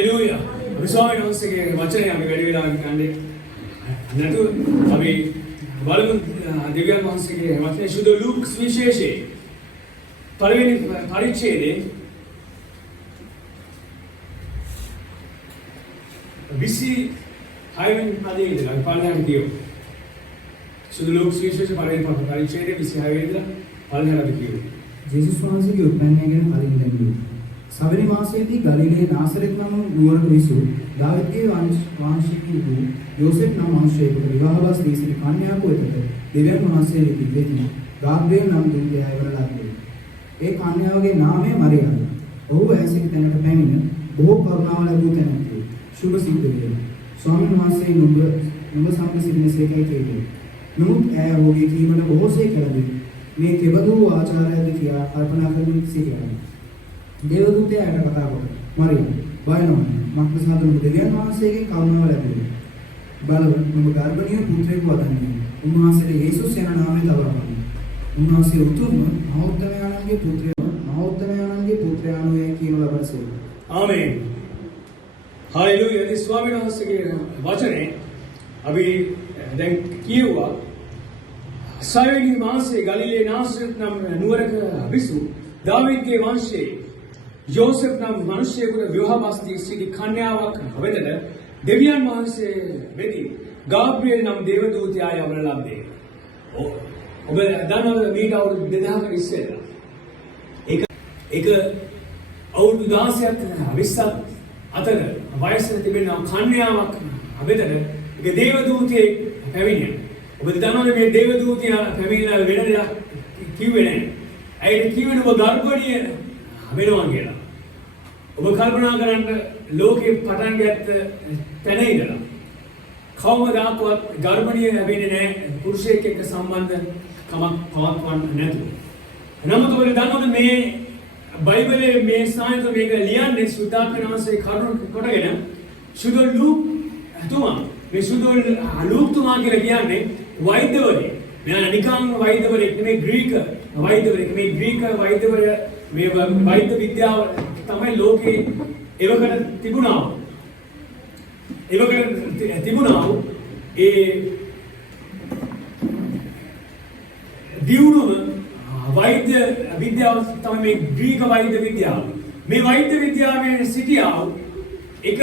Hallelujah. විශ්වාසයෙන් ඔස්සගේ වචනය අපි වැඩි වෙලා ගන්නේ නැතු අපි බලමු දෙවියන් වහන්සේගේ වචනේ සුදු ලූක් විශේෂයේ පළවෙනි පරිච්ඡේදයේ 26 වෙනි පදයේ ඉඳලා පළවෙනි කියෝ සුදු ලූක් විශේෂයේ පළවෙනි පරිච්ඡේදයේ 26 වෙනි ඉඳලා පළවෙනි කියෝ ජේසුස් වහන්සේගේ උපන්වය ගැන කලින් දැනුනේ. සවැනි මාසයේදී ගලිලේ නාසරෙත් නම් නුවරට විසු දාවිද්ගේ වංශිකී වූ යෝසෙෆ් නම් වංශයෙකුට විවාහබස් දී සිටි කන්‍යාවක වෙතට දෙවියන් වහන්සේ ලිපිවෙති. ගාබ්‍රියෙල් නම් දූතයා එවර ලද්දේ. ඒ කන්‍යාවගේ නාමය මරියම්. ඔහු ඇසිට තැනට පැමිණ බොහෝ කරුණාව ලැබූ තැනැත්තිය. සුභ සිද්ධ වේ. ස්වාමීන් වහන්සේ නුඹ සමග සිටිනසේකයි කියවේ. නමුත් ඇය ඔහුගේ කීමට බොහෝසේ කලදී මේ කෙබඳු ආචාර්යයද කියා කල්පනා කරමින් සිටියා. දේවදූතයාට කතා කොට මරියම් බය නොවන්න මක්නිසාද නුඹ දෙවියන් වහන්සේගෙන් කරුණාව ලැබුවේ. බලව නුඹ ගර්භණීය පුත්‍රයෙකු වදන්නේ. උන්වහන්සේට යේසුස් යන නාමය තබාගන්න. උන්වහන්සේ උතුම් මහෞත්තමයාණන්ගේ පුත්‍රයාණෝය කියන ලබනසේ. ආමේන්. හalleluya. ඒ ස්වාමීන් වහන්සේගේ වචනේ අපි දැන් කියුවා සවැනි මාසයේ ගලිලේ නාසරෙත් නම් නුවරක විසු දාවිද්ගේ වංශයේ යෝසෙෆ් නම් මිනිසෙකුට විවාහබස් දී සිටි කන්‍යාවක් වෙතට දෙවියන් වහන්සේ වෙති ගාබ්‍රියෙල් නම් දේවදූතයා යවන ලද්දේ. ඔබ දන්නවද මීට අවුරුදු 2000ක ඉස්සෙල්ලා ඒක අවුරුදු 16ක් 20ක් අතර වයසට තිබෙන කන්‍යාවක් වෙතට ඒක දේවදූතයෙක් පැමිණියා. ඔබ දන්නවද මේ දේවදූතයා පැමිණලා වෙන දෙයක් කිව්වේ නැහැ. ඇයි කිව්වේ ඔබ ගර්භණීය වෙනවා කියලා. ඔබ කල්පනා කරන්න ලෝකේ පටන් ගත්ත තැන ඉඳලා කවමදාකවත් ගර්භණීය ලැබෙන්නේ නැහැ පුරුෂයෙක් එක්ක සම්බන්ධ කමක් පවත්වන්න නැතුව. නමුත් ඔබ දන්නවද මේ බයිබලයේ මේ සායත මේක ලියන්නේ සුද්ධාත්ම නාමසේ කරුණ කොටගෙන සුදු ලූක් තුමා මේ සුදු ලූක් තුමා කියලා කියන්නේ වෛද්‍යවරයෙක්. මෙයා නිකන් වෛද්‍යවරයෙක් නෙමෙයි ග්‍රීක වෛද්‍යවරයෙක්. මේ ග්‍රීක වෛද්‍යවරය මේ වෛද්‍ය විද්‍යාව තමයි ලෝකේ එවකට තිබුණා. ඒ දියුණුව වෛද්‍ය විද්‍යාව තමයි මේ ග්‍රීක වෛද්‍ය විද්‍යාව. මේ වෛද්‍ය විද්‍යාවේ සිටියා එක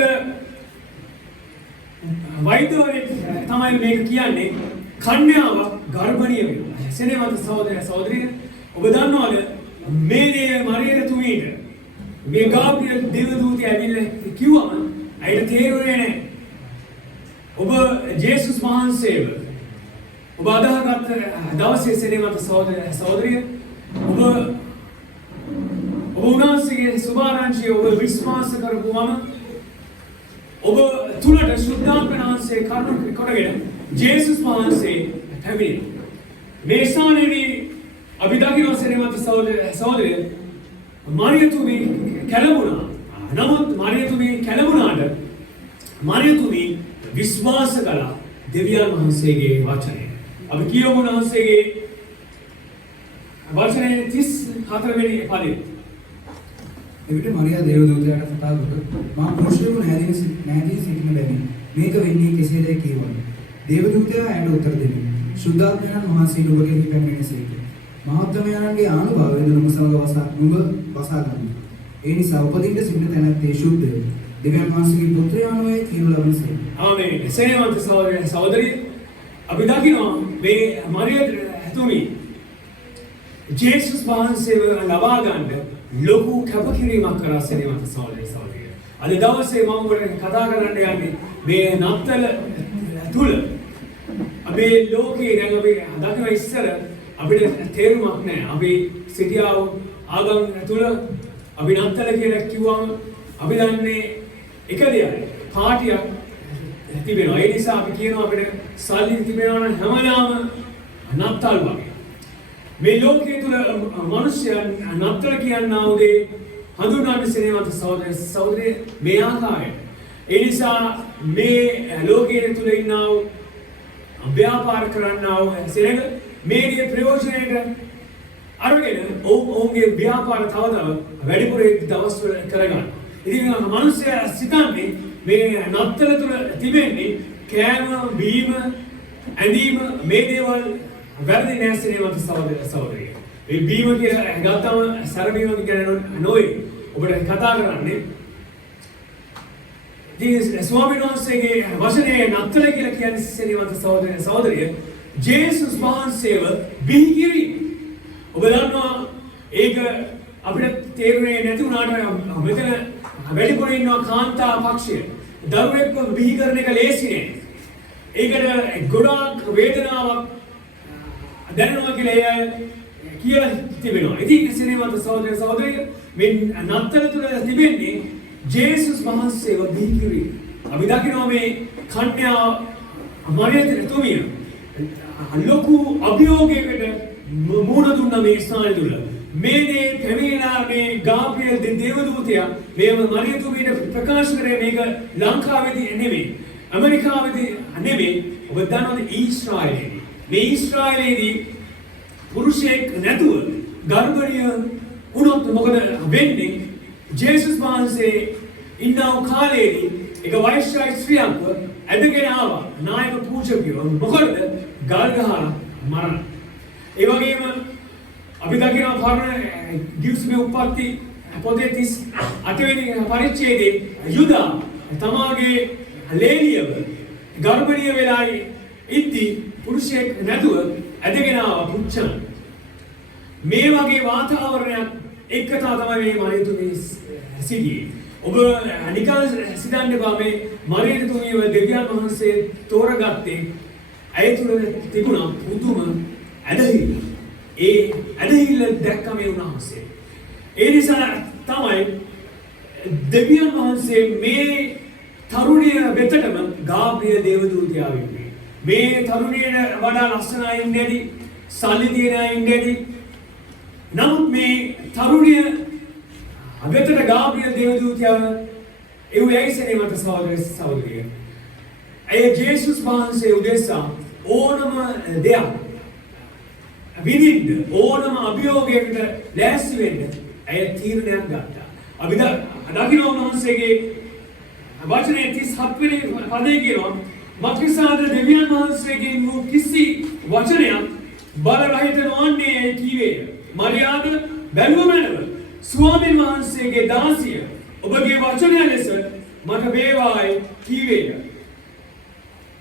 වෛද්‍යවරයෙක් තමයි මේක කියන්නේ කන්‍යාව ගර්භණීය වෙනවා. සෙනෙහවන්ත සහෝදරය ඔබ දන්නවද මේ මරියම් තුමීට මේ ගාබ්‍රියෙල් දේවදූතයා ඇවිල්ලා කිව්වම ඇයිට තේරුනේ නැහැ. ඔබ ජේසුස් වහන්සේව ඔබ අදහගත්ත දවසේ සෙනෙහවන්ත සහෝදරිය ඔබ උන්වහන්සේගේ සුභාරංචිය ඔබ විශ්වාස කරපුවම ඔබ තුලට සුද්ධාත්ම වහන්සේ කරුණ කොටගෙන ජේසුස් වහන්සේ පැමිණි. මේ ස්ථානයේදී අපි දකින්න සෙනෙහවන්ත සහෝදරය මරියතුමී කැළඹුණා. නමුත් මරියතුමී විශ්වාස කළා දෙවියන් වහන්සේගේ වචනය. අපි කියමු වහන්සේගේ වචනේ 34 වෙනි පදයේ. එවිට මරියා දේවදූතයාට කතා කොට මා පුරුෂයෙකු නැහැදී සිටින බැවින් මේක වෙන්නේ කෙසේද කීවා. දේවදූතයා ඇයට උත්තර දෙන්නේ සුද්ධාත්මයන් වහන්සේ නුඹගේ පැමිණෙසේක. මහත්මයාණන්ගේ ආනුභාවයෙන් නුඹ සමග වසා ගන්න. ඒ නිසා උපදින්න සිටින තැනැත්තේ ශුද්ධය. දෙවියන් වහන්සේගේ පුත්‍රයාණෝය කියනු ලබනසේ. ආමේන්. සෙනෙහවන්ත සහෝදරිය අපි දකිනවා මේ මරියම් තුමී ජේසුස් වහන්සේව ලබා ගන්න ලොකු කැපකිරීමක් කරා සෙනෙහවන්ත සහෝදරිය. අද දවසේ මම ඔයාලට කතා කරන්න යන්නේ මේ නත්තල තුල අපේ ලෝකේ දැන් අපි දකින ඉස්සර අපිට තේරුමක් නැහැ. අපි සිටියා ආගම් තුල අපි නත්තල කියලා කිව්වම අපි දන්නේ එක දෙයයි. පාටියක් තිබෙනවා. ඒ නිසා අපි කියනවා අපිට සල්ලි තිබෙනවා නම් හැමදාම නත්තල් වගේ. මේ ලෝකයේ තුල මිනිස්යන් නත්තල කියනා උදේ හඳුන්වන්නේ සෙනෙහවන්ත සහෝදරය මේ ආකාරයට. ඒ නිසා මේ ලෝකයේ තුල ඉන්නා ව්‍යාපාර කරන්නා වූ සෙනඟ මේගේ ප්‍රයෝජනයට අරගෙන ඔවුන්ගේ ව්‍යාපාර තව වැඩිපුර දවස්වල කරගන්න. ඉතින් මිනිස්සයා සිතන්නේ මේ නත්තල තුල තිබෙන්නේ කෑම, බීම, ඇඳීම මේ දේවල් වැරදි නැසනේ මත සහෝදරයෝ. මේ බීම කියලා ගත්තම සරබීම කියන්නේ නොවේ. ඔබට කතා කරන්නේ ඉතින් ස්වාමීන් වහන්සේගේ වචනේ නත්තල කියලා කියන්නේ සෙනීමත් සහෝදරයෝ ජේසුස් වහන්සේව බිහි කිරීම. ඔබ දන්නවා ඒක අපිට තේරුනේ නැති වුණාට මෙතන වැඩිපුර ඉන්නවා කාන්තා පක්ෂය. දරුවෙක්ව බිහි කරන එක ලේසි නෑ. ඒකට ගොඩාක් වේදනාවක් දැනෙනවා කියලා කියලා තිබෙනවා. ඉතින් සෙනීමත් සහෝදරයෝ මේ නත්තල තුල තිබෙන්නේ ජේසුස් වහන්සේව බිහි කිරීම. අපි දකිනවා මේ කන්‍යා මරියම් තුමිය ලොකු අභියෝගයකට මුහුණ දුන්න මේ ස්ථානය තුල. මේ දේ පැමිණලා මේ ගාබ්‍රියල් දේවදූතයා මේ මරියම් තුමියට ප්‍රකාශ කරේ මේක ලංකාවේදී නෙමෙයි. ඇමරිකාවේදී නෙමෙයි. ඔබ දන්නවද ඊශ්‍රායලයේදී. මේ ඊශ්‍රායලයේදී පුරුෂයෙක් නැතුව ගර්භණිය වුණොත් මොකද වෙන්නේ? ජේසුස් වහන්සේ ඉන්නව කාලේදී එක වෛශ්‍ය ස්ත්‍රියක් ඇදගෙන ආවා නායක පූජකයෝ. මොකද ගල් ගහලා මරණ. ඒ වගේම අපි දකිනවා පරණ ගිවිසුමේ උප්පත්ති පොතේ 38 වෙනි පරිච්ඡේදයේ යුදා තමාගේ ලේලියව ගර්භණීය වෙලා ඉද්දි පුරුෂයෙක් නැතුව ඇදගෙන ආවා පුච්චන. මේ වගේ වාතාවරණයක් එක්කතා තමයි මේ මරියතුමී සිටියේ. ඔබ නිකන් සිතන්න බෑ මේ මරියතුමීව දෙවියන් වහන්සේ තෝරගත්තේ ඇය තුළ තිබුණා පුදුම ඇදහිල්ල. ඒ ඇදහිල්ල දැක්ක මේ උන්වහන්සේ. ඒ නිසා තමයි දෙවියන් වහන්සේ මේ තරුණිය වෙතටම ගාබ්‍රියල් දේවදූතයා වෙන්නේ. මේ තරුණියට වඩා ලස්සනයි ඉන්නේදී සල්ලි තියනයි ඉන්නේදී නමුත් මේ තරුණිය අගතට ගාබ්‍රියල් දේවදූතයා ඒ වයිසනේ මත සහෝදරිය. ඇය ජේසුස් වහන්සේ උදෙසා ඕනම දෙයක් විඳින්න ඕනම අභියෝගයකට ලෑස්ති වෙන්න ඇය තීරණයක් ගත්තා. අපි දකින්න උන්වහන්සේගේ වචනේ 37 වෙනි පදයේ කියනවා මක්නිසාද දෙවියන් වහන්සේගෙන් වූ කිසි වචනයක් බල රහිත නොවන්නේ කීවේය. මරියාද බැලුව මැනව ස්වාමීන් වහන්සේගේ දාසිය ඔබගේ වචනය ලෙස මට වේවායි කීවේය.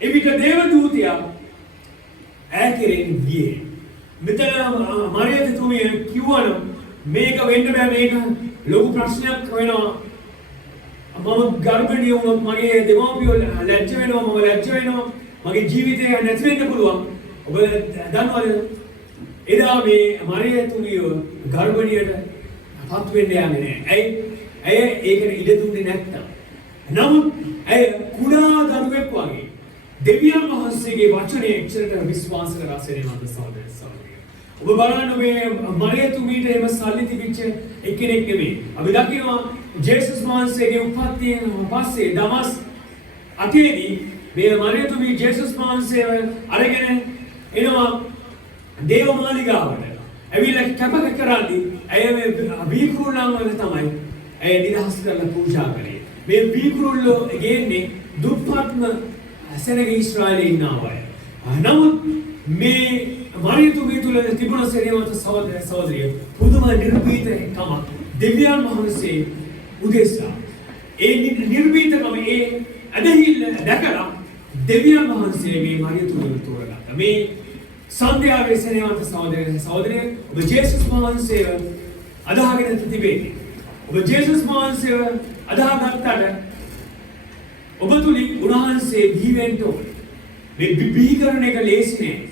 එවිට දේවදූතයා ඈ කෙරෙන් ගියේ. මෙතන මරියම් තුමිය කිව්වනම් මේක වෙන්න බෑ, මේක ලොකු ප්‍රශ්නයක් වෙනවා. මම ගර්භණී වුණොත් මගේ දෙමව්පියෝ ලැජ්ජ වෙනවා, මම ලැජ්ජ වෙනවා, මගේ ජීවිතය නැති වෙන්න පුළුවන්. ඔබ දන්නවද? එදා මේ මරියම් තුමිය ගර්භණියට පත් වෙන්න යන්නේ නැහැ. ඇයි ඒකට ඉඩ දුන්නේ නැත්තම්. නමුත් ඇය කුඩා දරුවෙක් වගේ දෙවියන් වහන්සේගේ වචනේ එච්චරට විශ්වාස කරලා සෙනෙහවන්ත සහෝදරයෝ. ඔබ බලන්න මේ මරියම් තුමීට එහෙම සල්ලි තිබිච්ච එක්කෙනෙක් නෙමෙයි. අපි දකිනවා ජේසුස් වහන්සේගේ උපත්තියෙන් පස්සේ දමස් අතේදී මේ මරියම් තුමී ජේසුස් වහන්සේව අරගෙන එනවා දේව මාලිගාවට. ඇවිල්ලා කැප කරද්දී ඇය මේ වීකුරුල්ලන් වල තමයි ඇය නිදහස් කරලා පූජා කරේ. මේ වීකුරුල්ලෝ ගේන්නේ දුප්පත්ම සෙනග ඊශ්‍රායලයේ ඉන්න අය. නමුත් මේ මරියම් තුමිය තුළ තිබුණ සෙනෙහවන්ත සහෝදරිය පුදුම නිර්භීතකම දෙවියන් වහන්සේ උදෙසා ඒ නිර්භීතකම ඒ ඇදහිල්ල දැකලා දෙවියන් වහන්සේ මේ මරියම් තුමිය තෝරගත්තා. මේ සන්ධ්‍යාවේ සෙනෙහවන්ත සහෝදරිය ඔබ ජේසුස් වහන්සේව අදහගෙන තිබෙන්නේ. ඔබ ජේසුස් වහන්සේව අදහගත්තට ඔබ තුලින් උන්වහන්සේ බිහි වෙන්න ඕනේ. මේ බිහි කරන එක ලේසි නෑ.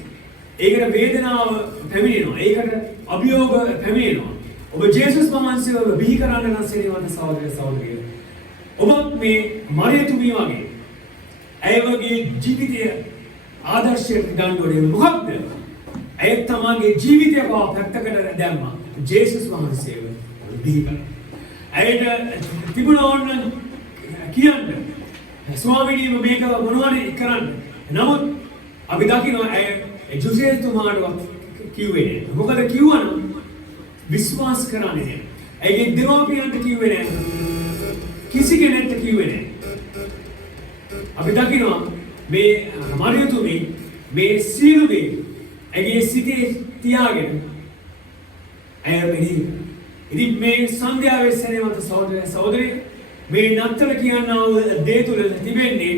ඒකට වේදනාව පැමිණෙනවා. ඒකට අභියෝග පැමිණෙනවා. ඔබ ජේසුස් වහන්සේව බිහි කරන්න නම් සෙනෙහවන්ත සහෝදරිය. ඔබ මේ මරියම් තුමිය වගේ ඇය වගේ ජීවිතය ආදර්ශයක් ගන්න ඕනේ. මොකක්ද? ඇය තමගේ ජීවිතය පැත්තකට දැම්මා. ජේසුස් වහන්සේව බිහි කළා. ඇයට තිබුණ ඕන කියන්න ස්වාමීනි මේක මොනවද කරන්න. නමුත් අපි දකිනවා ඇය ජොසේතුමාටවත් කිව්වේ නෑ. මොකද කිව්වනම් විශ්වාස කරන්නේ නෑ. ඇගේ දෙමාපියන්ට කිව්වේ නෑ. කිසි කෙනෙක්ට කිව්වේ නැහැ. අපි දකිනවා මේ මරියතුමි මේ සියලු දේ ඇගේ සිතේ තියාගෙන ඇය මෙහි ඉතින් මේ සංඝයාවේ සෙනෙහවන්ත සහෝදර සහෝදරිය මේ නත්තල කියනා වූ දේ තුළ තිබෙන්නේ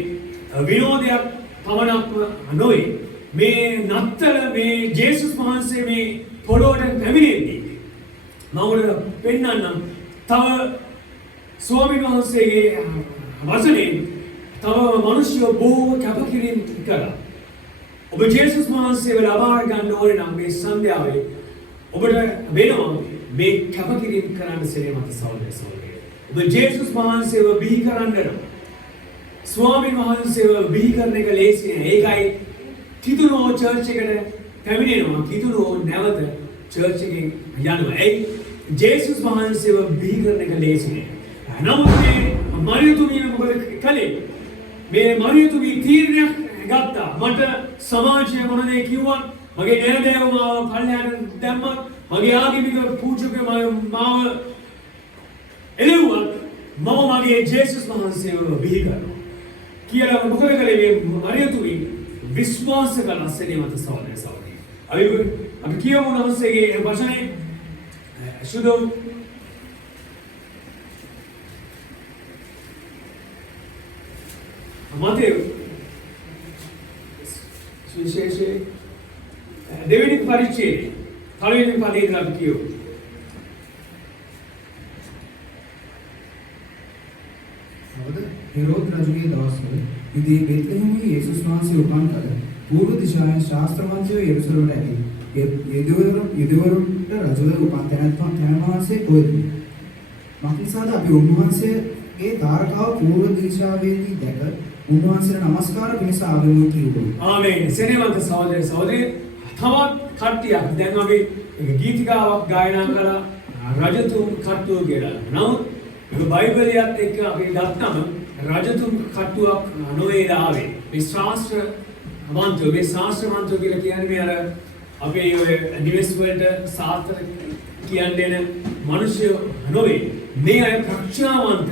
විනෝදයක් පමණක් නොවේ. මේ නත්තල මේ ජේසුස් වහන්සේ මේ පොළොවට පැමිණෙන්නේ මම ඔයාලට පෙන්නන්නම්. තව ස්වාමීන් වහන්සේගේ වචනේ තව මිනිස්සු බොහෝ කැපකිරීම කළා. ඔබ ජේසුස් වහන්සේව ලබා ගන්න ඕනේ නම් මේ සන්ධ්‍යාවේ ඔබට වෙනවා මේ කැපකිරීම කරන්න සෙනෙහවන්ත සහෝදර සහෝදරිය. ඔබ ජේසුස් වහන්සේව බිහි කරන්න ස්වාමීන් වහන්සේව බිහි කරන එක ලේසි නෑ. ඒකයි කිතුනෝ චර්ච් එකට පැමිණෙනවා. කිතුනෝ නැවත චර්ච් එකෙන් යනවා. ඒ ජේසුස් වහන්සේව බිහි කරන එක ලේසි නෑ. නමුත් මේ මරියතුමිය මොකද කළේ? මේ මරියතුමිය තීරණයක් ගත්තා. මට සමාජය මොන දේ කිව්වත් මගේ නෑදෑයෝ මාව පල්ලෙහාට දැම්මත් මගේ ආගමික පූජකයෝ මාව එළෙව්වත් මම මගේ ජේසුස් වහන්සේව බිහි කරනවා කියලා මොකද කළේ? මේ මරියතුමිය විශ්වාස කළා සෙනෙහවන්ත සහෝදර සහෝදරිය. අපි කියමු උන්වහන්සේගේ වචනේ සුදෝ මතේ විශේෂයේ දෙවෙනි පරිච්ඡේදය පළවෙනි පදයෙන් අපි කියමු. අවද හෙරෝද් රජුගේ දවස්වල ඉදී බෙත්ලෙහෙමේ යේසුස් වහන්සේ උපන් කල පූර්ව දිශාවෙන් ශාස්ත්‍රවන්තයෝ යෙරුසලමට ඇති යුදෙවරුන්ට රජුගේ උපන් තැනත් වහන්සේ කොහෙද? මක්නිසාද අපි උන්වහන්සේගේ තාරකාව පූර්ව දිශාවේදී දැක උන්වහන්සේට නමස්කාර පිණිස ආගමු කිව්වා. ආමේන්. සෙනෙහවන්ත සහෝදර සහෝදරිය තවත් කට්ටියක් දැන් අපි ගීතිකාවක් ගායනා කළා රජතුන් කට්ටුව කියලා. නමුත් මේක බයිබලයත් එක්ක අපි ගත්තම රජතුන් කට්ටුවක් නොවේ ආවේ. මේ ශාස්ත්‍රවන්තයෝ කියලා කියන්නේ අර අපේ ඔය නිවෙස් වලට සාත්‍ර කියන්නේ මිනිස්සු නොවේ. මේ අය ප්‍රඥාවන්ත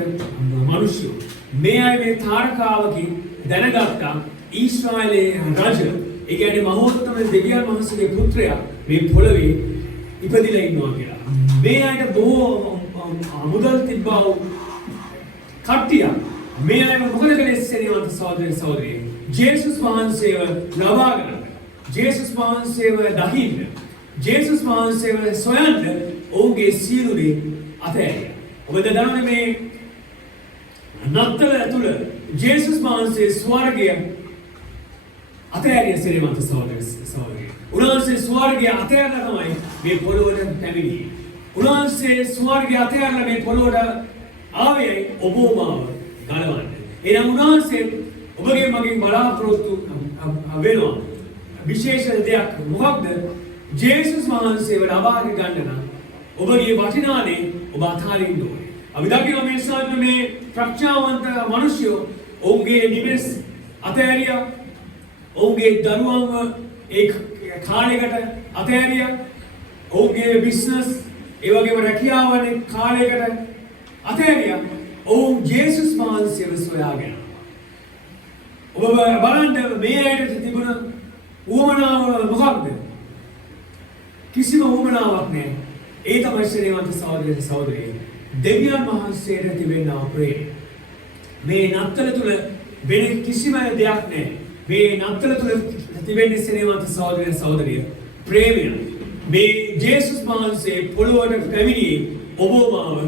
මිනිස්සු. මේ අය මේ තාරකාවකින් දැනගත්තා ඊශ්‍රායලයේ රජ ඒ කියන්නේ මහෝත්තම දෙවියන් වහන්සේගේ පුත්‍රයා මේ පොළවේ ඉපදිලා ඉන්නවා කියලා. මේ අයට බොහෝ මුදල් තිබ්බා වූ කට්ටිය මේ අය මොකද කළේ? සෙනෙහවන්ත සහෝදර සහෝදරිය ජේසුස් වහන්සේව ලබා ගන්න, ජේසුස් වහන්සේව දකින්න, ජේසුස් වහන්සේව සොයන්න ඔවුන්ගේ සියලු දේ අතහැරියා. ඔබ දන්නවනේ මේ නත්තල ඇතුළ ජේසුස් වහන්සේ ස්වර්ගය අතහැරිය. සෙනෙහවන්ත සහෝදර සහෝදරිය උන්වහන්සේ ස්වර්ගය අතහැරලා තමයි මේ පොළොවට පැමිණියේ. උන්වහන්සේ ස්වර්ගය අතහැරලා මේ පොළොවට ආවේ ඔබ මාව ගලවන්න. එනම් උන්වහන්සේ ඔබගේ මගෙන් බලාපොරොත්තු වෙනවා විශේෂ දෙයක්. මොකක්ද? ජේසුස් වහන්සේව ලබා ගන්න නම් ඔබගේ වටිනානේ ඔබ අතහරින්න ඕනේ. අපි දකිනවා මේ සාධන මේ ප්‍රඥාවන්ත මිනිස්සු ඔවුන්ගේ නිවෙස් අතහැරියා. ඔවුන්ගේ දරුවන්ව ඒ කාලයකට අතහැරියා. ඔවුන්ගේ බිස්නස් ඒ වගේම රැකියාවනේ කාලයකට අතහැරියා. ඔවුන් ජේසුස් වහන්සේව සොයාගෙන. ඔබ බලන්න මේ ඇයට තිබුණ උවමනාව මොකක්ද? කිසිම උවමනාවක් නැහැ. ඒ තමයි සෙනෙහවන්ත සහෝදර සහෝදරිය දෙවියන් වහන්සේට තිබෙනා ප්‍රේම. මේ නත්තල තුල වෙන කිසිම දෙයක් නැහැ. මේ නත්තල තුල තිබෙන්නේ සෙනෙහවන්ත සහෝදර සහෝදරිය ප්‍රේමය. මේ ජේසුස් වහන්සේ පොළොවට පැමිණි ඔබ මාව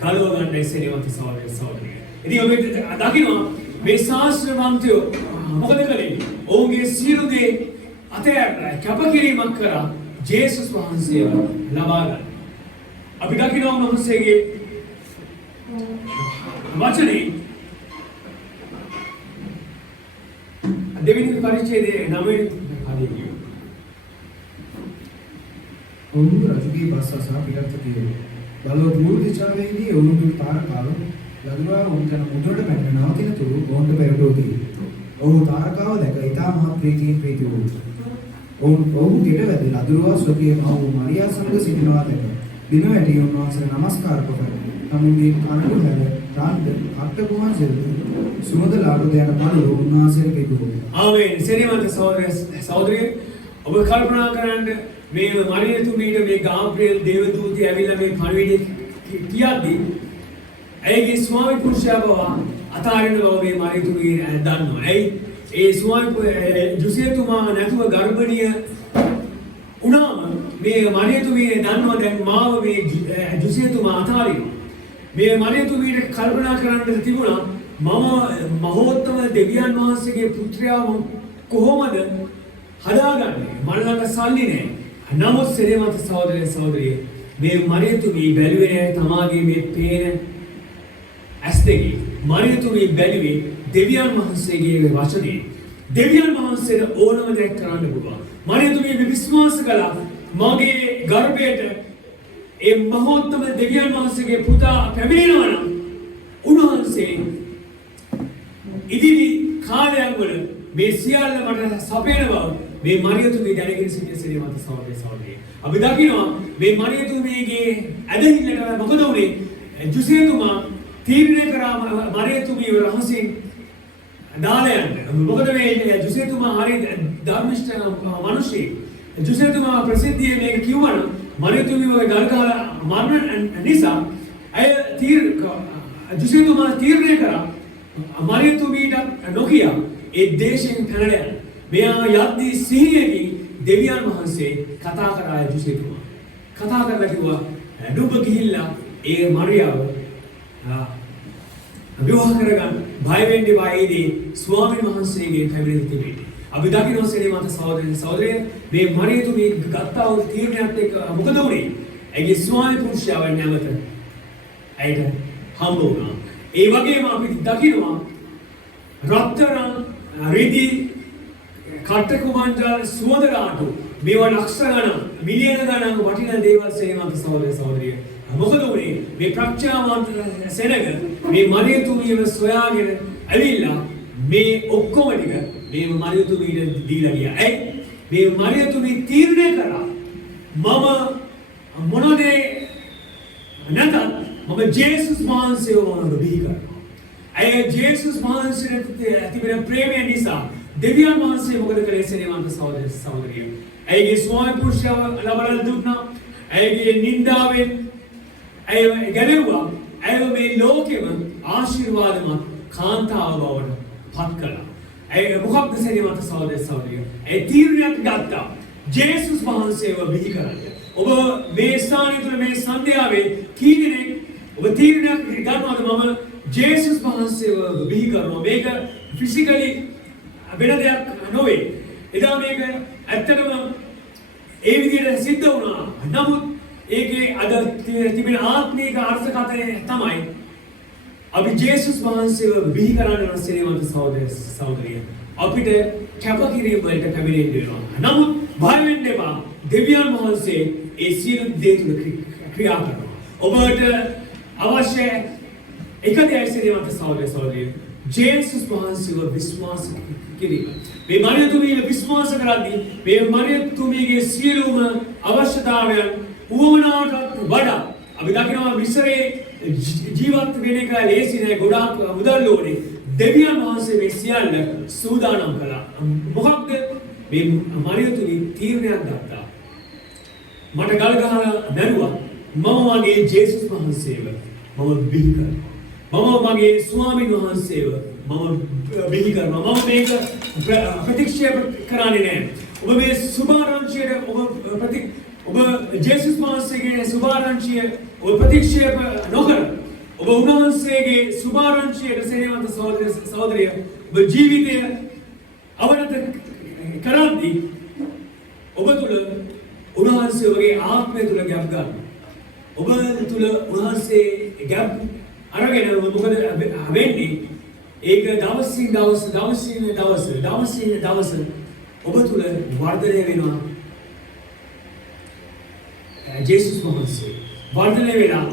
ගලව ගන්නයි සෙනෙහවන්ත සහෝදර සහෝදරිය. ඉතින් ඔබ දකිනවා මේ ශාස්ත්‍රවන්තයෝ මොකද කළේ? ඔවුන්ගේ සියලු දේ අතහැරලා කැපකිරීමක් කරා ජේසුස් වහන්සේව ලබා ගන්න. අපි දකිනවා උන්වහන්සේගේ වචනේ දෙවෙනි පරිච්ඡේදයේ 9 වෙනි පදයේ ඔවුන් රජුගේ බස් අසා පිටත් ගියේ. බලව පූර්ව දිශාවේදී ඔවුන්ගේ තාරකාව ලදුවා උන්ට මුදුවට පැන නවතින තුරු ඔවුන්ට පෙරටුවකි. ඔවුන් තාරකාව දැක ඉතා මහත් ප්‍රීතියෙන් ප්‍රීති වූ. ඔවුන් ගෙට වැදී ලදුවා ස්වකීය මව මරියා සමග සිටිනවා දැක දින වැටි උන්වහන්සේට නමස්කාර කොට තමුන්ගේ කනට හැර රාන්ද අට කුමාරයෙකු සුමදලාට යන පළල උන්වහන්සේට කිව්වා. ආමේන්. සෙනෙමන්ත සහෝදරයෝ ඔබ කල්පනා කරන්න මේ මරියතුමීට මේ ගාබ්‍රියල් දේවදූතය ඇවිල්ලා මේ පණිවිඩය කියද්දී ඇයිගේ ස්වාමි පුරුෂයා බව අතාරින්න බව මේ මරියතුමී දන්නවා. ඇයි ඒ ස්වාමි ජුසියතුමා නැතුව ගර්භණීය උනාම මේ මරියතුමී දන්නවා දැන් මාව මේ ජුසියතුමා අතාරිනවා. මේ මරියතුමීට කල්පනා කරන්න තිබුණා මම මහෝත්තම දෙවියන් වහන්සේගේ පුත්‍රයා කොහොමද හදාගන්නේ? මට ළඟ සල්ලි නැහැ. නමුත් සෙනෙමන්ත සහෝදරිය මේ මරියතුමී බැලුවේ නැහැ තමාගේ මේ පේන ඇස් දෙකේ. මරියතුමී බැලුවේ දෙවියන් වහන්සේගේ වචනේ. දෙවියන් වහන්සේට ඕනම දෙයක් කරන්න පුළුවන්. මරියතුමී විශ්වාස කළා මගේ ගර්භයට ඒ මහෝත්තම දෙවියන් වහන්සේගේ පුතා පැමිණෙනවා නම් උන්වහන්සේ ඉදිරි කාලයක් වල මේ සියල්ල මට සපයන බව මේ මරියතුමී දැනගෙන සිටින සෙනෙමන්ත සහෝදරිය. අපි දකිනවා මේ මරියතුමීගේ ඇදහිල්ලට මොකද වුනේ? ජුසියතුමා තීරණය කරා මරියතුමීව රහසින් දාලා යන්න. මොකද මේ ජුසියතුමා හරි ධර්මිෂ්ඨ මිනිසෙක්. ජුසියතුමා ප්‍රසිද්ධියේ මේක කිව්වනම් මරියතුමීව ගල්ගහලා මරණ නිසා ජුසියතුමා තීරණය කරා මරියතුමීට නොකිය ඒ දේශයෙන් පැනලා යන්න. මෙයා යද්දී සිහියකින් දෙවියන් වහන්සේ කතා කරා ජුසියතුමා. කතා කරලා කිව්වා නුඹ ගිහිල්ලා ඒ මරියාව විවාහ කරගන්න බය වෙන්න එපා. ඒදී ස්වාමීන් වහන්සේගේ පැමිණෙන්න තිබෙන්නේ. අපි දකින්න සෙනෙමන්ත සහෝදරයෝ මේ මරියතුමී ගත්තා වූ තීරණයත් එක්ක මොකද වුනේ? ඇගේ ස්වාමී පුරුෂයාව නැවත ඇයට හම්බ වුණා. ඒ වගේම අපි දකිනවා රත්තරන් රිදි කට්ටකුමන්ජල් සුවඳලාට මේවා ලක්ෂ ගණන් මිලියන ගණන් වටිනා දේවල් සෙනෙමන්ත සහෝදරිය. මොකද උනේ? මේ ප්‍රඥාවන්ත සෙනග මේ මරියතුමීව සොයාගෙන ඇවිල්ලා මේ ඔක්කොම ටික මේ මරියතුමීට දීලා ගියා. ඇයි? මේ මරියතුමී තීරණය කරා මම මොනද නැතත් මම ජේසුස් වහන්සේව වුණා බිහි කරනවා. ඇයි ජේසුස් වහන්සේට තිබෙන ප්‍රේමය නිසා දෙවියන් වහන්සේ මොකද කළේ? සෙනෙමන්ත සහෝදරිය. ඇයිගේ ස්වාමි පුරුෂයව ලබලා දුන්නා. ඇයිගේ නින්දාවෙන් ඇයව ගැලෙව්වා. ඇයව මේ ලෝකෙම ආශිර්වාදමත් කාන්තාව බවට පත් කළා. ඇය මොකක්ද සෙනෙමන්ත සහෝදරිය? ඇය තීරණයක් ගත්තා ජේසුස් වහන්සේව බිහි කරන්න. ඔබ මේ ස්ථානයේ තුල මේ සන්ධ්‍යාවේ කී දෙනෙක් ඔබ තීරණයක් ගන්නවද මම ජේසුස් වහන්සේව බිහි කරනවා? මේක ෆිසිකලි වෙන දෙයක් නොවේ. එදා මේක ඇත්තටම ඒ විදිහට සිද්ධ වුණා. නමුත් ඒකේ අද තිබෙන ආත්මික අර්ථකථනය තමයි අපි ජේසුස් වහන්සේව බිහි කරන්න ඕන. සෙනෙමන්ත සහෝදරිය අපිට කැපකිරීම වලට පැමිණෙන්න වෙනවා. නමුත් බය වෙන්න එපා. දෙවියන් වහන්සේ ඒ සියලු දේ තුල ක්‍රියා කරනවා. ඔබට අවශ්‍ය එක දෙයක් සෙනෙමන්ත සහෝදරිය ජේසුස් වහන්සේව විශ්වාස කිරීම. මේ මරියතුමීව විශ්වාස කරද්දී මේ මරියතුමීගේ සියලුම අවශ්‍යතාවයන් උවමනාවටත් වඩා අපි දකිනවා මිස්රයේ ජීවත් වෙන එක ලේසි නෑ. ගොඩාක් මුදල් ඕනේ. දෙවියන් වහන්සේ මේ සියල්ල සූදානම් කළා. මොකක්ද? මේ මරියතුමී තීරණයක් ගත්තා. මට ගල් ගහලා මැරුවා. මම වගේ ජේසුස් වහන්සේව මම බිහි කරනවා. මම මගේ ස්වාමීන් වහන්සේව මම බිහි කරනවා. මම මේක ප්‍රතික්ෂේප කරන්නේ නැහැ. ඔබ මේ සුභාරංචියට ඔබ ජේසුස් වහන්සේගේ සුභාරංචිය ඔබ ප්‍රතික්ෂේප නොකර ඔබ උන්වහන්සේගේ සුභාරංචියට සෙනෙමන්ත සහෝදරිය ඔබ ජීවිතය අවනත කරද්දී ඔබ තුල උන්වහන්සේ ඔබගේ ආත්මය තුල ගැප් ගන්න. ඔබ තුල උන්වහන්සේ ගැප් අරගෙන මොකද වෙන්නේ? ඒක දවසින් දවස ඔබ තුල වර්ධනය වෙනවා. ජේසුස් වහන්සේ වර්ධනය වෙලා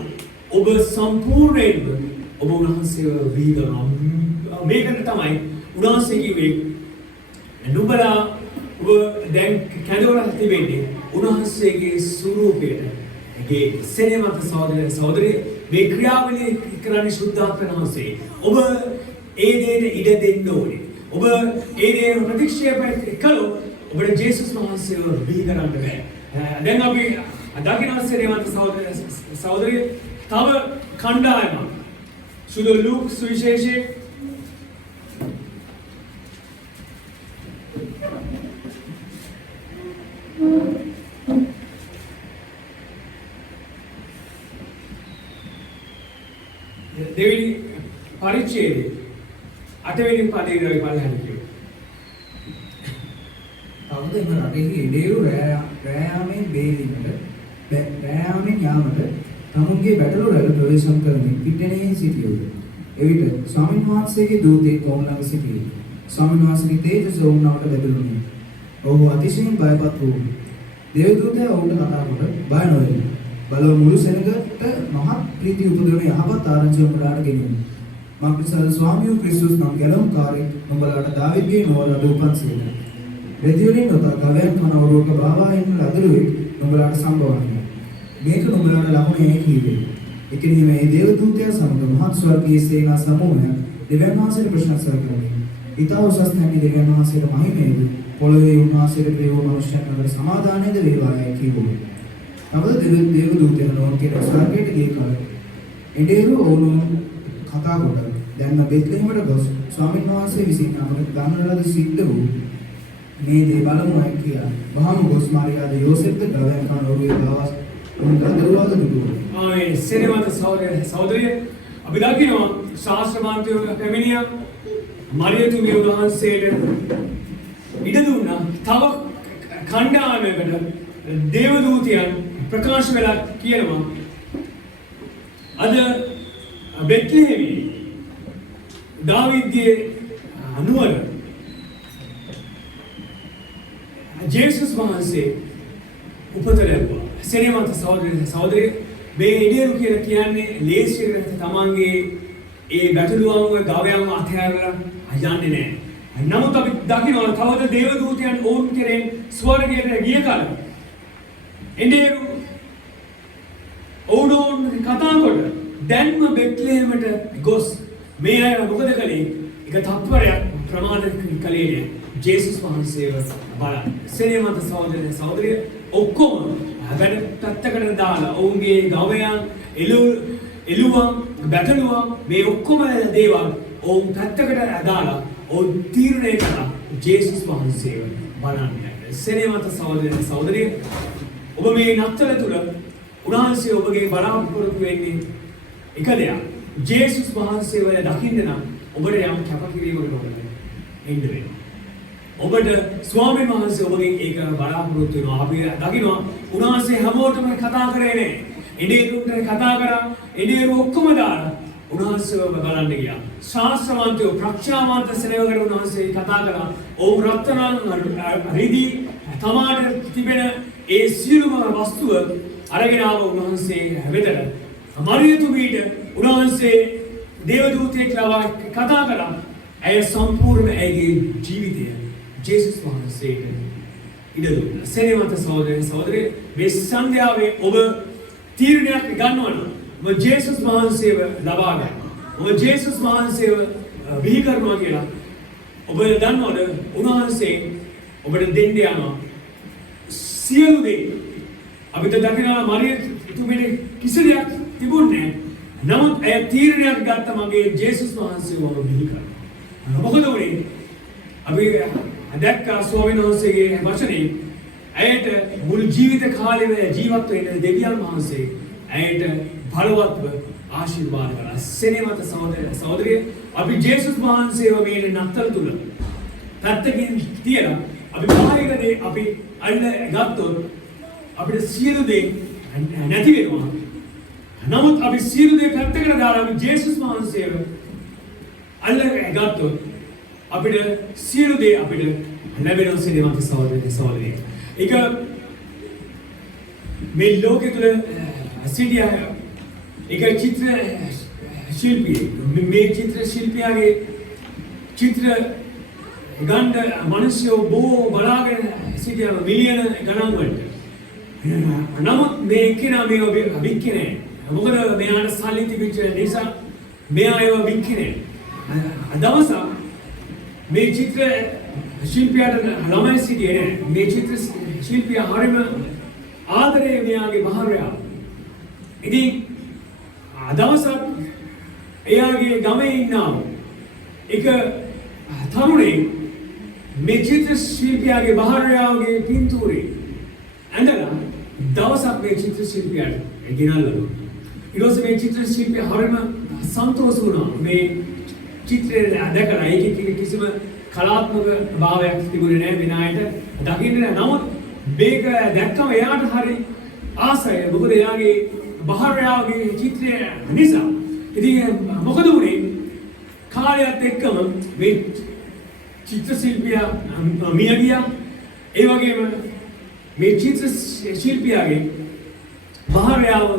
ඔබ සම්පූර්ණයෙන්ම ඔබ උන්වහන්සේව බිහි කරනවා. මේකට තමයි උන්වහන්සේ කිව්වේ නුඹලා ඔබ දැන් කැඳවලා තිබෙන්නේ උන්වහන්සේගේ ස්වරූපයට ගේ සෙනෙමත සහෝදරේ මේ ක්‍රියාවලිය කරන්නේ සුද්ධාත්ම නාමසේ. ඔබ ඒ දේට ඉඩ දෙන්න ඕනේ. ඔබ ඒ දේ ප්‍රතික්ෂේප කළොත් ඔබට ජේසුස් වහන්සේව බිහි කරන්න බෑ. දැන් අපි දකින්න සෙනෙමත සහෝදරේ තව කණ්ඩායමක් සුදු ලූක් සුවිශේෂයේ දෙවෙනි පරිච්ඡේදයේ 8 වෙනි පදයේ ඉඳලා බලන්න කියනවා. තවද එම රටෙහි එඩේරු රෑයාමෙන් බේරීමට රෑයාමෙන් යාමට තමුන්ගේ බැටළු රැළ ප්‍රවේශම් කරමින් පිටණෙහි සිටියෝද. එවිට ස්වාමීන් වහන්සේගේ දූතෙක් ඔවුන් ළඟ සිටියේ. ස්වාමීන් වහන්සේගේ තේජස ඔවුන් ළඟට බැඳුණි. ඔහු අතිශයින් බයපත් වූ. දේවදූතයා ඔවුන්ට කතා කොට බය නොවේ. බලව මුළු සෙනඟට මහත් ප්‍රීතිය උපදවන යහපත් ආරංචිය උඹලාට ගෙනියමි. මක්නිසාද ස්වාමියෝ ක්‍රිස්තුස් නම් ගැලවුම්කාරයෙක් නුඹලාට දාවිද්ගේ නුවර දූපන්සේද. රෙදිවලින් නොතා ගවයන් කන වරුවක බාවායන් ලදරුවෙක් නුඹලාට සම්භවන්නේ. මේක නුඹලාට ලකුණේ කීවේ. එකිනෙක මේ දේවදූතයා සමග මහත් ස්වර්ගීය සේනා සමූහය දෙවියන් වහන්සේට ප්‍රශංසා කරමි. ඊතා උසස් නැමි දෙවියන් වහන්සේට මහිමයද පොළොවේ උන්වහන්සේට ප්‍රිය වූ මනුෂ්‍යයන් අතර සමාදානයද වේවායි කීවෝ. තවද දේවදූතයන් නොන් කියන ස්වර්ගයට ගිය කල එඩේරු ඔවුන් කතා කොට දැන් බෙත්ලෙහෙමට ගොස් ස්වාමීන් වහන්සේ විසින් අපට ගන්නන ලද සිද්ධ වූ මේ දේ බලමුයි කියා වහම ගොස් මාරියාද යෝසෙෆ්ද ගවයන් කන ඔරුවේ ගාවස් උන් දරුවාද දුටුවා. ආයේ සෙනෙමත සහෝදරිය අපි දකිනවා ශාස්ත්‍රමාන්තයෝ පැමිණියා මරියතුමිය වහන්සේට ඉඩ දුන්නා. තව කණ්ඩායමකට දේවදූතයන් ප්‍රකාශ වෙලා කියනවා අද බෙත්ලෙහෙමේ දාවිද්ගේ නුවර ජේසුස් වහන්සේ උපත ලැබුවා. සෙනෙමත සහෝදරේ මේ ඉඩේරු කියලා කියන්නේ ලේසියට තමන්ගේ ඒ බැටළුවන්ව ගවයන්ව අතහැරලා යන්නේ නැහැ. නමුත් අපි දකිනවා තවද දේවදූතයන් ඕන් කෙරෙන් ස්වර්ගයට ගිය කල එඬේරු ඕඩෝන් කතා කොට දැන්ම බෙත්ලෙහෙමට ගොස් මේ අය මොකද කළේ? එක තත්පරයක් ප්‍රමාද කළේ නෑ. ජේසුස් වහන්සේව බලන්න. සෙනෙමත සහෝදරිය ඔක්කොම වැඩ පැත්තකට දාලා ඔවුන්ගේ ගවයන් එළුවන් බැටළුවන් මේ ඔක්කොම දේවල් ඔවුන් පැත්තකට දාලා ඔවුන් තීරණය කළා ජේසුස් වහන්සේව බලන්න. සෙනෙමත සහෝදරිය ඔබ මේ නත්තල තුල උන්වහන්සේ ඔබගේ බලාපොරොත්තු වෙන්නේ එක දෙයක්. ජේසුස් වහන්සේව දකින්න නම් ඔබට යම් කැපකිරීමකට ඕන වෙනවා. ඔබට ස්වාමීන් වහන්සේ ඔබගෙන් ඒක බලාපොරොත්තු වෙනවා. අපි දකිනවා උන්වහන්සේ හැමෝටම කතා කරේ නෑ. එඬේරුන්ට කතා කරා. එඬේරු ඔක්කොම දාලා උන්වහන්සේව බලන්න ගියා. ශාස්ත්‍රවන්තයෝ ප්‍රඥාවන්ත සේවකයන් උන්වහන්සේ කතා කළා. ඔව් රත්තරන් රිදී තමාට තිබෙන ඒ සියලුම වස්තුව අරගෙන ආව උන්වහන්සේ වෙතට මරියතුමීට උන්වහන්සේ දේවදූතයෙක් ලවා කතා කළා. ඇය සම්පූර්ණ ඇයගේ ජීවිතය ජේසුස් වහන්සේට ඉඩ දුන්නා. සෙනෙමත සහෝදරේ මේ සන්ධ්‍යාවේ ඔබ තීරණයක් ගන්නවා නම් ඔබ ජේසුස් වහන්සේව ලබා ගන්න. ඔබ ජේසුස් වහන්සේව බිහි කරනවා කියලා ඔබ දන්නවද? උන්වහන්සේ ඔබට දෙන්න යනවා සියලු දේ. අපිට දකිනවා මරියතුමීට කිසි දෙයක් තිබුණේ නැහැ. නමුත් ඇය තීරණයක් ගත්ත මගේ ජේසුස් වහන්සේව බිහි කරනවා. මොකද උනේ? අපි දැක්කා ස්වාමීන් වහන්සේගේ වචනේ ඇයට මුළු ජීවිත කාලෙම ජීවත් වෙන්න දෙවියන් වහන්සේ ඇයට බලවත්ව ආශිර්වාද කළා. සෙනෙමත සහෝදරිය අපි ජේසුස් වහන්සේව මේ නත්තල තුල පැත්තකින් තියලා අපි බාහිර දේ අපි අල්ල ගත්තොත් අපිට සියලු දේ නැති වෙනවා. නමුත් අපි සියලු දේ පැත්තකට දාලා අපි ජේසුස් වහන්සේව අල්ල ගත්තොත් අපිට සියලු දේ අපිට ලැබෙනවා. සෙනෙමත සහෝදරිය ඒක මේ ලෝකෙ තුල සිටියා එක චිත්‍ර ශිල්පියෙක්. මේ චිත්‍ර ශිල්පියාගේ චිත්‍ර ගන්න මිනිස්සු බොහෝ බලාගෙන සිටියා මිලියන ගණන් වලට. නමුත් මේ එක්කෙනා මේව වික්කේ නැහැ. මොකද මෙයාට සල්ලි තිබිච්ච නිසා මෙයා ඒව වික්කේ නැහැ. දවසක් මේ චිත්‍ර ශිල්පියාට ළමයි සිටියේ නැහැ. මේ චිත්‍ර ශිල්පියා හරිම ආදරේ මෙයාගේ මහරයා. ඉතින් දවසක් එයාගේ ගමේ ඉන්නා එක තරුණෙක් මේ චිත්‍ර ශිල්පියාගේ මහරයාගේ පින්තූරේ ඇඳලා දවසක් මේ චිත්‍ර ශිල්පියාට ගෙනල්ලා ඊට පස්සේ මේ චිත්‍ර ශිල්පියා හරිම සන්තෝෂ වුණා මේ චිත්‍රය දැකලා ඒකේ කිසිම කලාත්මක භාවයක් තිබුණේ නැහැ විනායට දකින්න නෑ. නමුත් මේක දැක්කම එයාට හරි ආසයි. මොකද එයාගේ බහරයාගේ චිත්‍රය නිසා. ඉතින් මොකද උනේ කාලයත් එක්කම මේ චිත්‍ර ශිල්පියා මිය ගියා. ඒ වගේම මේ චිත්‍ර ශිල්පියාගේ බහරයාව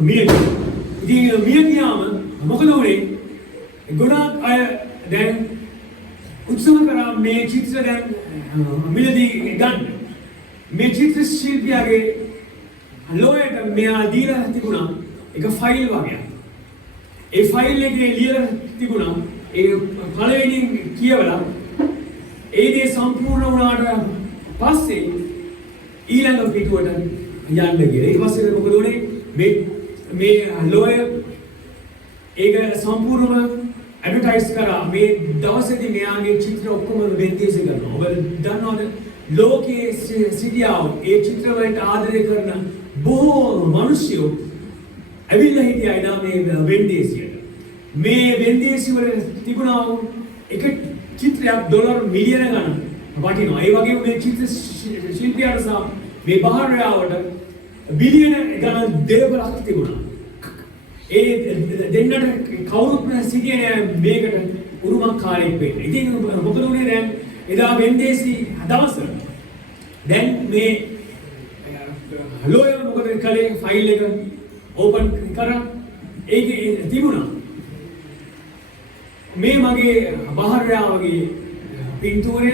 මිය ගියා. ඉතින් මිය ගියාම මොකද උනේ ගොඩාක් අය දැන් උත්සව කරා මේ චිත්‍ර දැන් මිලදී ගන්න. මේ චිත්‍ර ශිල්පියාගේ ලෝයට මෙයා දීලා තිබුණා එක ෆයිල් වගේක්. ඒ ෆයිල් එකේ ලියලා තිබුණා ඒ පළවෙනි කියවලා ඒ දේ සම්පූර්ණ වුණාට පස්සේ ඊළඟ පිටුවට යන්න කියලා. ඊට පස්සේ මොකද උනේ මේ ලෝය ඒක සම්පූර්ණව ඇඩ්වර්ටයිස් කරා. මේ දවසේදී මෙයාගේ චිත්‍ර ඔක්කොම වෙන්දේශ කරනවා. ඔබ දන්නවද ලෝකයේ සිටියා ඒ චිත්‍ර වලට ආදරය කරන බොහෝ මිනිස්සු ඇවිල්ලා හිටියා ඉතින් මේ වෙන්දේසියට. මේ වෙන්දේසි වල තිබුණා එක චිත්‍රයක් ඩොලර් මිලියන ගණන් වටිනවා. ඒ වගේම මේ චිත්‍ර ශිල්පියාට සහ මේ බහරයාවට බිලියන ගණන් දේවලක් තිබුණා. ඒ දෙන්නට කවුරුත් සිටියේ මේකට උරුමකාරයෙක් වෙන්න. ඉතින් මොකද උනේ දැන් එදා වෙන්දේසි දවස දැන් මේ ලෝයර් මොකද කලේ ෆයිල් එක ඕපන් කරා. ඒකේ තිබුණා මේ මගේ බහරයාවගේ පින්තූරය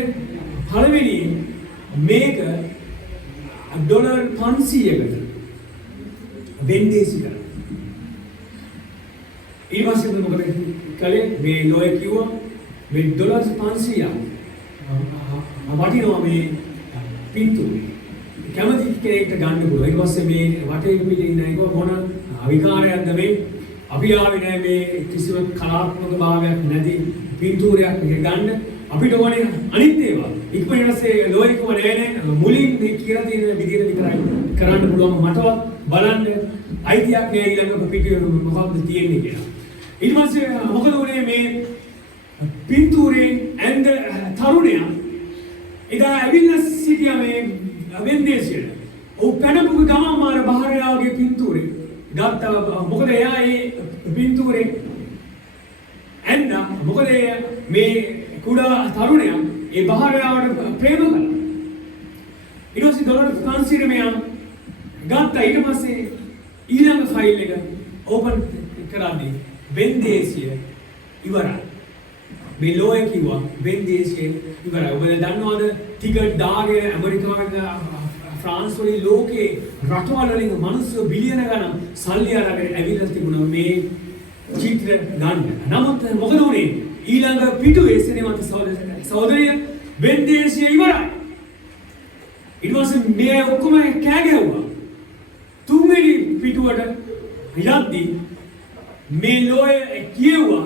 පළවෙනි මේක ඩොලර් 500කට වෙන්දේසි කරා. ඊට පස්සේ මොකද කලේ මේ ලෝයර් කිව්වා මේ ඩොලර් 500ක් වටිනවා මේ පින්තූරය. කැමති කෙනෙක්ට ගන්න පුළුවන්. ඊට පස්සේ මේ වටේ පිටින් ඉන්න එක මොන අවිකාරයක්ද මේ අපි ආවේ නැහැ මේ කිසිම කලාත්මක භාවයක් නැති පින්තූරයක් ගන්න. අපිට ඕනේ අනිත් ඒවා. ඊට පස්සේ ලෝයර් කිව්වා නෑ මුලින් මේ කියලා තියෙන විදිහට විතරයි කරන්න පුළුවන්. මටවත් බලන්න අයිතියක් නෑ ඊළඟ පිටියේ මොකක්ද තියෙන්නේ කියලා. ඊට පස්සේ මොකද උනේ මේ පින්තූරේ ඇඳ තරුණයා එදා ඇවිල්ලා සිටියා මේ වෙන්දේසියට. ඔව් පැනපු ගමන් මාර බහරයාගේ පින්තූරේ ගත්තා. මොකද එයා ඒ පින්තූරේ ඇඳ මොකද මේ කුඩා තරුණයා ඒ බහරයාවට ප්‍රේම කළා. ඊට පස්සේ ඩොලර් 500 මෙයා ගත්තා. ඊට පස්සේ ඊළඟ ෆයිල් එක ඕපන් කරද්දී වෙන්දේසිය ඉවරයි. මේ ලෝයර් කිව්වා වෙන්දේසිය ඉවරයි. ඔබ දන්නවද ටිකට් දාගෙන ඇමරිකාවේ ෆ්‍රාන්ස් වලින් ලෝකේ රටවල් වලින් මිනිස්සු බිලියන ගණන් සල්ලි අරගෙන ඇවිල්ලා තිබුණා මේ චිත්‍ර ගන්න. නමුත් මොකද වුනේ ඊළඟ පිටුවේ සිනමත් සහෝදරිය වෙන්දේසිය ඉවරයි. ඊට පස්සේ මේ ඔක්කොම කෑ ගැහුවා. තුන්වෙනි පිටුවට යද්දී මේ ලෝයර් කියුවා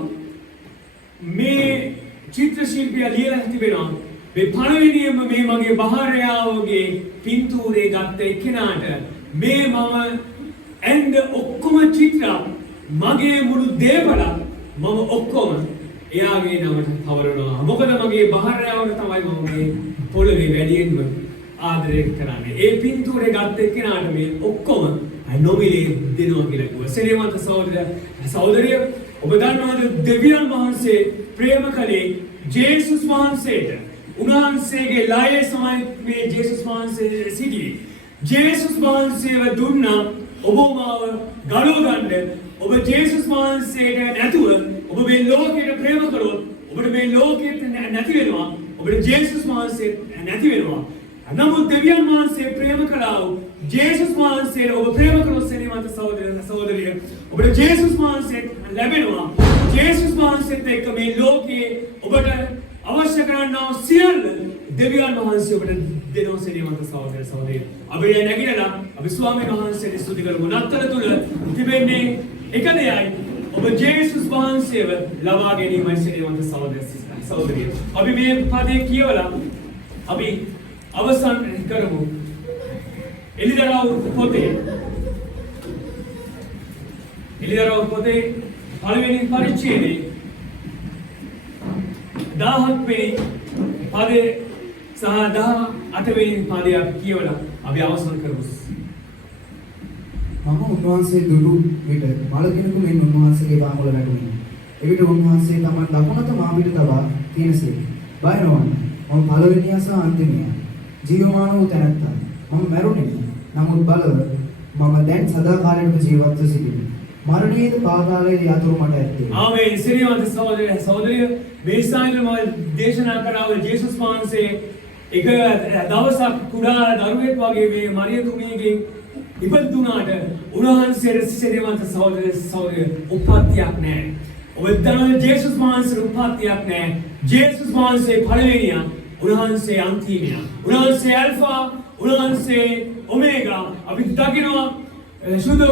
මේ චිත්‍ර ශිල්පියා ලියලා තිබෙනවා මේ පළවෙනියම මේ මගේ බහරයාවගේ පින්තූරේ ගත්ත එක්කෙනාට මේ මම ඇඳ ඔක්කොම චිත්‍ර මගේ මුළු දේපල මම ඔක්කොම එයාගේ නමට පවරනවා. මොකද මගේ බහරයාවට තමයි මම මේ පොළවේ වැඩියෙන්ම ආදරය කරන්නේ. ඒ පින්තූරේ ගත්ත එක්කෙනාට මේ ඔක්කොම නොමිලේ දෙනවා කියලා කිව්වා. සෙනෙවන්ත සහෝදරිය ඔබ දන්නවද දෙවියන් වහන්සේ ප්‍රේම කළේ ජේසුස් වහන්සේට. උන්වහන්සේගේ ලායේ සමයි මේ ජේසුස් වහන්සේ සිටියේ. ජේසුස් වහන්සේව දුන්නා ඔබ මාව ගලව ගන්න. ඔබ ජේසුස් වහන්සේට නැතුව ඔබ මේ ලෝකයට ප්‍රේම කරොත් ඔබට මේ ලෝකෙට නැති වෙනවා. ඔබට ජේසුස් වහන්සේ නැති වෙනවා. නමුත් දෙවියන් වහන්සේ ප්‍රේම කළා වූ ජේසුස් වහන්සේට ඔබ ප්‍රේම කළොත් සෙනෙහවන්ත සහෝදරිය ඔබට ජේසුස් වහන්සේට ලැබෙනවා. ජේසුස් වහන්සේත් එක්ක මේ ලෝකයේ ඔබට අවශ්‍ය කරන්නා වූ සියල්ල දෙවියන් වහන්සේ ඔබට දෙනවා සෙනෙහවන්ත සහෝදරිය. අපි නැගිටලා අපි ස්වාමීන් වහන්සේට ස්තුති කරමු. නත්තල තුල තිබෙන්නේ එක දෙයයි. ඔබ ජේසුස් වහන්සේව ලබා ගැනීමයි සෙනෙහවන්ත සහෝදරිය. අපි මේ පදේ කියවලා අපි අවසන් කරමු. එළිදරව් පොතේ පළවෙනි පරිච්ඡේදයේ 17 වෙනි පදේ සහ 18 වෙනි පදය කියවලා අපි අවසන් කරමු. මම උන්වහන්සේ දුටු විට මල කෙනෙකු මෙන් උන්වහන්සේගේ වාමුල වැටුණි. එවිට උන්වහන්සේ තමන් දකුණත මා පිට තබා තියනසේ බය නොවන්න. මම පළවෙනියා සහ අන්තිමයා. ජීවමාන වූ තැනැත්තා. මම මැරුණෙමි. නමුත් බලව මම දැන් සදාකාලයටම ජීවත්ව සිටිමි. මරණයේද පාතාලයේද යතුරු මට ඇත්තේ. ආමේන්. සිරියවන්ත සහෝදරිය මේ සායන මම දේශනා කරාව ජේසුස් වහන්සේ එක දවසක් කුඩා දරුවෙක් වගේ මේ මරියතුමියගෙන් ඉපදුනාට උන්වහන්සේට සිරියවන්ත සහෝදරිය උප්පත්තියක් නැහැ. ඔබ දන්නා ජේසුස් වහන්සේට උප්පත්තියක් නැහැ. ජේසුස් වහන්සේ පළවෙනියා. උන්වහන්සේ අන්තිමයා. උන්වහන්සේ අල්ෆා, උන්වහන්සේ ඔමේගා. අපි දකිනවා සුදු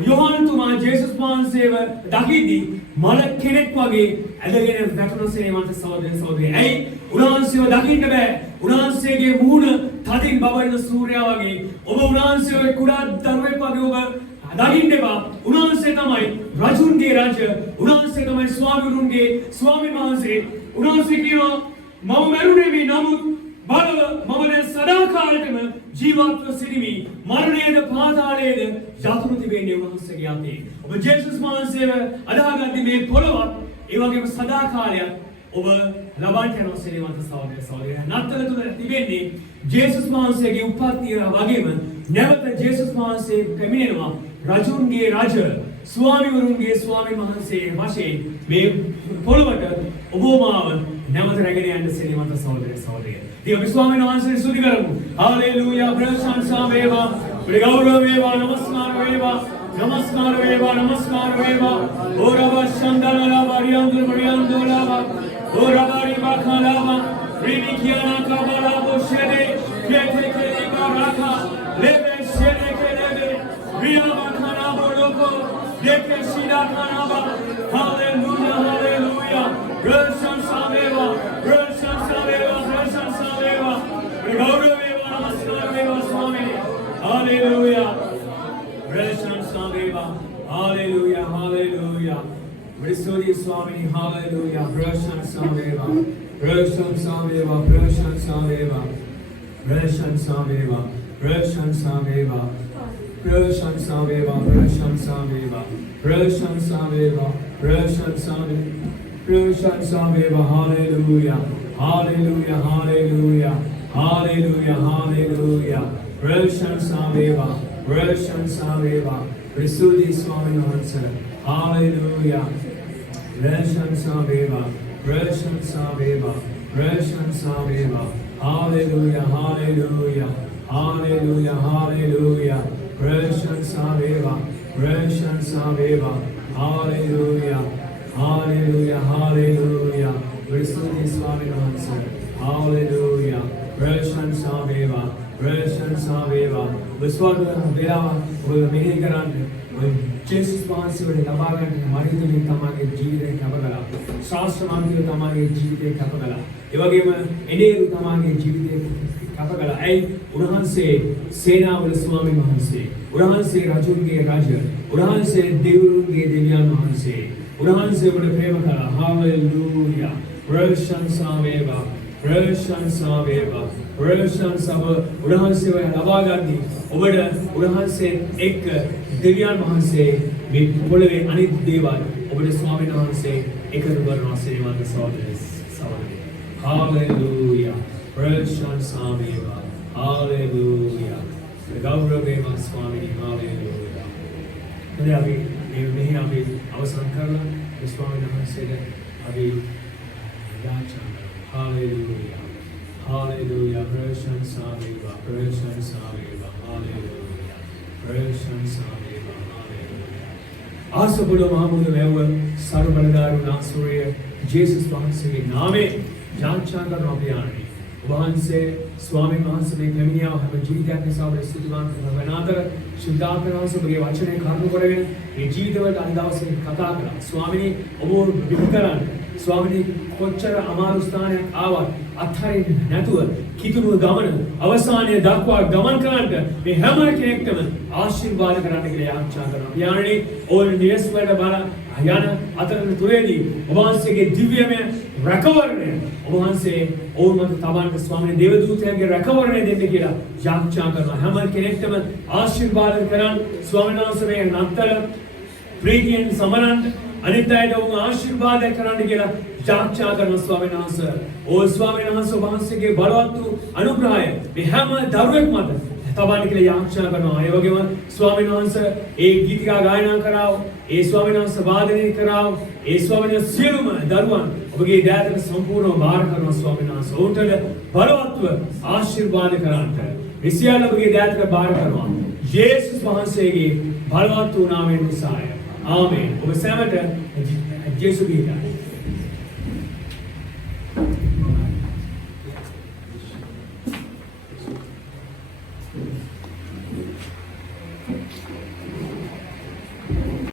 යෝහන් තුමා ජේසුස් වහන්සේව දකිද්දී මල කෙනෙක් වගේ ඇදගෙන වැටුණ සේවන්ත සහෝදරිය. ඇයි? උන්වහන්සේව දකින්න බෑ. උන්වහන්සේගේ මූණ තදින් බබලන සූර්යයා වගේ. ඔබ උන්වහන්සේව කුඩා දරුවෙක් වගේ ඔබ දකින්න එපා. උන්වහන්සේ තමයි රජුන්ගේ රජ. උන්වහන්සේ තමයි ස්වාමීන් වහන්සේ. උන්වහන්සේ කියනවා මම මරුණෙමි නමුත් බලව මම දැන් සදාකාලෙටම ජීවත්ව සිටිමි. මරණයේද පාතාලයේද යතුරු තිබෙන්නේ උන්වහන්සේගේ අතේ. ඔබ ජේසුස් වහන්සේව අදාහගන්නේ මේ පොළොවත් ඒ වගේම සදාකාලයක් ඔබ ලබන්න යන සේවන්ත සහෝදරිය. නත්තල තුල තිබෙන්නේ ජේසුස් වහන්සේගේ උප්පත්තිය වගේම නැවත ජේසුස් වහන්සේ පැමිණෙනවා රජුන්ගේ රජ ස්වාමීවරුන්ගේ ස්වාමීන් වහන්සේ වශයෙන් මේ පොළොවට ඔබ මාව නැවත රැගෙන යන්න සේවන්ත සහෝදරිය. ඉතින් අපි ස්වාමීන් වහන්සේ ස්තුති කරමු. හාලෙලූයා. ප්‍රශංසා වේවා. ගෞරව වේවා. නමස්කාර වේවා. නමස්කාර වේවා. නමස්කාර වේවා. ඕරව ශන්දලලා වරියන්දුලාවා. ඕරවරි බඛලාවා. රිනිකියනා කබලා බොෂෙදේ. කෙතේ කෙලිකා රාඛා. ලෙබේ ෂෙදේ කෙලෙබේ. වියවා කනා බොලොකෝ. දෙකේ සිනා කනාවා. හාලෙලූයා. හාලෙලූයා. ප්‍රශංසා වේවා. ප්‍රශංසා වේවා. ප්‍රශංසා වේවා. ගෞරව වේවා. නමස්කාර වේවා ස්වාමී. හාලෙලූයා. ප්‍රශංසා වේවා. Hallelujah. Hallelujah. Risuri Swami, hallelujah. Prashan Sameva, Prashan Sameva, Prashan Sameva, Prashan Sameva, Prashan Sameva, Prashan Sameva, Prashan Sameva, Prashan Sameva, Prashan Sameva, Prashan Sameva, hallelujah, hallelujah, hallelujah, hallelujah, hallelujah, Prashan Sameva, Prashan Sameva, Risuri Swami answer, hallelujah. Prashan Sameva, Prashan Sameva, Prashan Sameva, hallelujah, hallelujah, hallelujah, hallelujah, Prashan Sameva, Prashan Sameva, hallelujah, hallelujah, hallelujah, Risuri Swami answer, hallelujah, Prashan Sameva, Prashan Sameva, Viswada Vela, Mehikarand, ජේසුස් වහන්සේට ලබා ගන්න මරියතුමිය තමගේ ජීවිතේ කැප කළා. ශාස්ත්‍රමාන්තිය තමගේ ජීවිතේ කැප කළා. ඒ වගේම එනේරු තමගේ ජීවිතේ කැප කළා. ඇයි? උන්වහන්සේ සේනාවල ස්වාමීන් වහන්සේ. උන්වහන්සේ රජුන්ගේ රජ. උන්වහන්සේ දෙවිවරුන්ගේ දෙවියන් වහන්සේ. උන්වහන්සේ අපට ප්‍රේම කළා. හාලෙලූයා. ප්‍රශංසා සාවේවා. ප්‍රශංසා වේවා. ප්‍රශංසාව උන්වහන්සේව ලබා ගන්නී ඔබට උන්වහන්සේ එක්ක දෙවියන් වහන්සේ මේ පොළවේ අනිත් දේවල් ඔබට ස්වාමීන් වහන්සේ එකතු කරනවා සේවන්ත සහෝදරයෝ. හාලෙලූයා. ප්‍රශංසා වේවා. හාලෙලූයා. ගෞරව වේවා ස්වාමීනි. හාලෙලූයා. දැන් අපි මේ අපි අවසන් කරලා ස්වාමීන් වහන්සේට අපි යාචනා. Hallelujah. Hallelujah. Praise Hallelujah. Praise Hallelujah. Hallelujah. Praise Hallelujah. Hallelujah. ආසබුල මහමුද වැව සර්වබලධාරී නාසුරේ ජේසුස් වහන්සේගේ නාමයෙන් යාඥා කරන අපි ආනි. වහන්සේ ස්වාමීන් වහන්සේ මේ පැමිණියා හැම ජීවිතයක් නිසා ඔබ ස්තුතිවන්ත වෙනාතර සුද්ධාත්ම වහන්සේ ඔබගේ වචනේ කරුණු කරගෙන මේ ජීවිතවලට අද දවසේ කතා කරා. ස්වාමිනේ ඔබ විහි කරන්න. ස්වාමිනේ කොච්චර අමාරු ස්ථානයක් ආවත් අත්හරින්න නැතුව කිතුණු ගමන අවසානයේ දක්වා ගමන් කරන්නට මේ හැම කෙනෙක්ටම ආශිර්වාද කරන්න කියලා යාඥා කරනවා. යානනේ ඕල් නිවස් වලට බල යන අතරන තුරේදී ඔබ වහන්සේගේ දිව්‍යමය රැකවරණය ඔබ වහන්සේ ඕල් මත තබන්න ස්වාමීන් දේව දූතයන්ගේ රැකවරණය දෙන්න කියලා යාඥා කරනවා. හැම කෙනෙක්ටම ආශිර්වාද කරන් ස්වාමීන් වහන්සේ මේ නත්තර ප්‍රීතියෙන් සමරන්න අනිත් අයට ඔවුන් ආශිර්වාද කරන්න කියලා යාඥා කරන ස්වාමීන් වහන්සේ ඕල් ස්වාමීන් වහන්සේ වහන්සේගේ බලවත් වූ අනුග්‍රහය මේ හැම දරුවෙක් මත තබන්න කියලා යාඥා කරනවා. ඒ වගේම ස්වාමීන් වහන්සේ ඒ ගීතිකා ගායනා කරාව, ඒ ස්වාමීන් වහන්සේ වාදනය කරාව, ඒ ස්වාමීන් වහන්සේ සියලුම දරුවන් ඔබගේ දෑතට සම්පූර්ණව බාර කරනවා ස්වාමීන් වහන්සේ. ඔවුන්ට බලවත්ව ආශිර්වාද කරන්නට ඒ සියල්ල ඔබගේ දෑතට බාර කරනවා. යේසුස් වහන්සේගේ බලවත් වූ නාමයෙන් නිසාය. ආමේන්. ඔබ සැමට ජේසුස් ගීතයි.